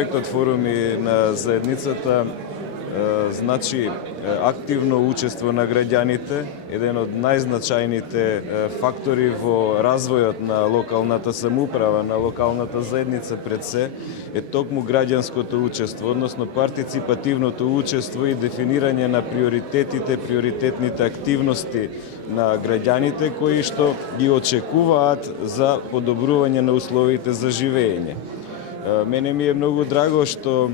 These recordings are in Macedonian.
проектот Форуми на заедницата значи активно учество на граѓаните, еден од најзначајните фактори во развојот на локалната самоуправа, на локалната заедница пред се, е токму граѓанското учество, односно партиципативното учество и дефинирање на приоритетите, приоритетните активности на граѓаните кои што ги очекуваат за подобрување на условите за живење. Мене ми е многу драго што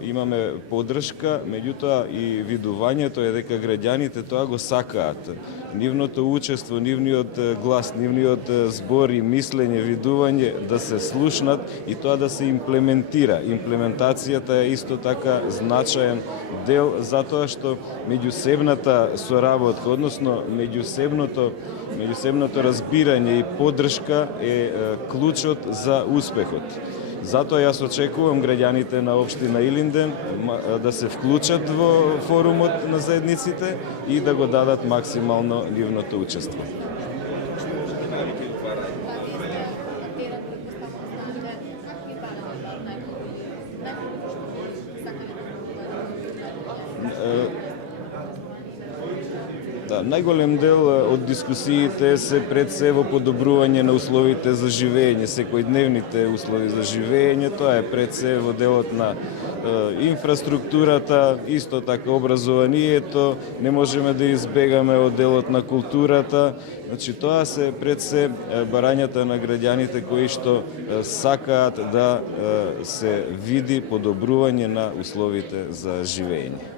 имаме поддршка, меѓутоа и видувањето е дека граѓаните тоа го сакаат. Нивното учество, нивниот глас, нивниот збор и мислење, видување да се слушнат и тоа да се имплементира. Имплементацијата е исто така значаен дел затоа што меѓусебната соработка, односно меѓусебното разбирање и поддршка е клучот за успехот. Затоа јас очекувам граѓаните на општина Илинден да се вклучат во форумот на заедниците и да го дадат максимално нивното учество. Да, најголем дел од дискусиите се пред се во подобрување на условите за живење, секојдневните услови за живење, тоа е пред се во делот на инфраструктурата, исто така образованието, не можеме да избегаме од делот на културата, значи тоа се пред се барањата на граѓаните кои што сакаат да се види подобрување на условите за живење.